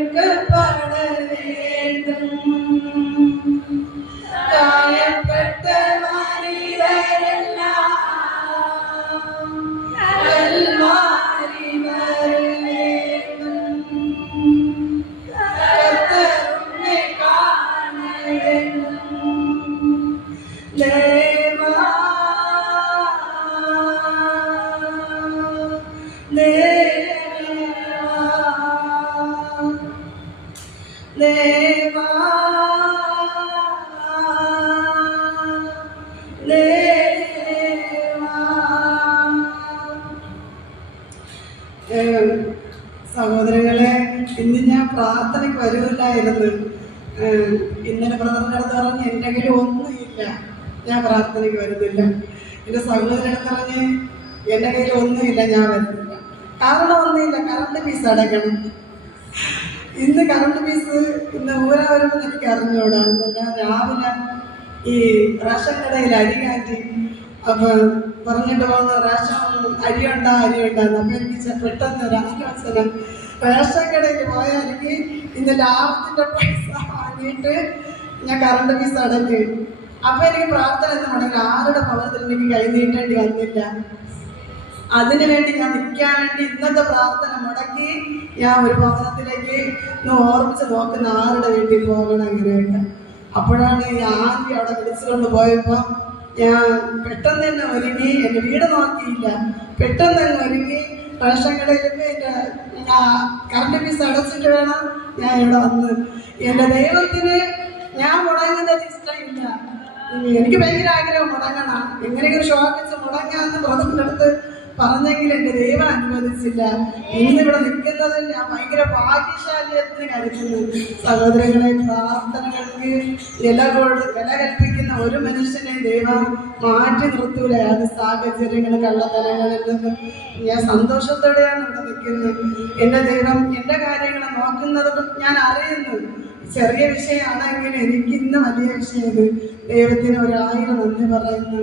എടുക്കപ്പെട வேண்டும். കായപ്പെട്ട മനിതരെല്ലാം കൽവാരി വരവേണ്ടും. കർത്തരുന്നെ കാണവേണ്ടും. ദേവാ ദേവാ സഹോദരങ്ങളെ, ഇന്ന് ഞാൻ പ്രാർത്ഥനയ്ക്ക് വരുമില്ലായിരുന്നു. ഇന്നലെ ബ്രദറിൻ്റെ അടുത്ത് പറഞ്ഞ് എൻ്റെ കയ്യിൽ ഒന്നുമില്ല, ഞാൻ പ്രാർത്ഥനയ്ക്ക് വരുന്നില്ല. എൻ്റെ സഹോദരൻ്റെ അടുത്ത് പറഞ്ഞ് എൻ്റെ കയ്യിൽ ഒന്നുമില്ല, ഞാൻ വരുന്നില്ല. കാരണം ഒന്നുമില്ല, കറണ്ട് ഫീസ് അടയ്ക്കണം. ഇന്ന് കറണ്ട് ഫീസ് ഇന്ന് ഊരാ വരുമെന്ന് എനിക്ക് അറിഞ്ഞൂടാ. ഞാൻ രാവിലെ ഈ റേഷൻ കടയിൽ അരി കാറ്റി അപ്പം പറഞ്ഞിട്ട് പോകുന്ന റേഷൻ അരിയുണ്ടാ. അപ്പം എനിക്ക് പെട്ടെന്ന് ഒരാലോചന, റേഷൻ കടയിൽ പോയാലെങ്കിൽ ഇന്ന് ലാഭത്തിൻ്റെ പൈസ വാങ്ങിയിട്ട് ഞാൻ കറണ്ട് ഫീസ് അടയ്ക്കും. അപ്പം എനിക്ക് പ്രാർത്ഥന എന്ന് പറഞ്ഞാൽ ആരുടെ ഭവനത്തിൽ എനിക്ക് കൈ നീട്ടേണ്ടി വന്നില്ല. അതിനുവേണ്ടി ഞാൻ നിൽക്കാൻ വേണ്ടി ഇന്നത്തെ പ്രാർത്ഥന മുടക്കി ഞാൻ ഒരു ഭവനത്തിലേക്ക് ഓർമ്മിച്ച് നോക്കുന്ന ആരുടെ വീട്ടിൽ പോകണം അങ്ങനെയൊക്കെ. അപ്പോഴാണ് ഈ ആദ്യം അവിടെ വിളിച്ചുകൊണ്ട് പോയപ്പോൾ ഞാൻ പെട്ടെന്ന് തന്നെ ഒരുങ്ങി, എൻ്റെ വീട് നോക്കിയില്ല, പെട്ടെന്ന് തന്നെ ഒരുങ്ങി റേഷൻ കടയിലേക്ക് എൻ്റെ കറണ്ട് ഫീസ് അടച്ചിട്ട് വേണം ഞാൻ ഇവിടെ വന്ന്. എൻ്റെ ദൈവത്തിന് ഞാൻ മുടങ്ങുന്നത് ഇഷ്ടമില്ല. എനിക്ക് ഭയങ്കര ആഗ്രഹം മുടങ്ങണം, എങ്ങനെയെങ്കിലും ഷോക്കിച്ച് മുടങ്ങാമെന്ന് ബ്രദറിൻ്റെ അടുത്ത് പറഞ്ഞെങ്കിൽ എൻ്റെ ദൈവം അനുവദിച്ചില്ല. ഇന്നിവിടെ നിൽക്കുന്നതിൽ ഞാൻ ഭയങ്കര ഭാഗ്യശാലിയെന്ന് കരുതുന്നു. സഹോദരങ്ങളെ, പ്രാർത്ഥനകൾക്ക് വില കൽപ്പിക്കുന്ന ഒരു മനുഷ്യനെ ദൈവം മാറ്റി നിർത്തൂല. അത് സാഹചര്യങ്ങൾ, കള്ളത്തരങ്ങളിൽ നിന്ന് ഞാൻ സന്തോഷത്തോടെയാണ് ഇവിടെ നിൽക്കുന്നത്. എൻ്റെ ദൈവം എൻ്റെ കാര്യങ്ങൾ നോക്കുന്നത് ഞാൻ അറിയുന്നു. ചെറിയ വിഷയമാണെങ്കിൽ എനിക്കിന്ന് വലിയ വിഷയം. ദൈവത്തിന് 1000 നന്ദി പറയുന്നു.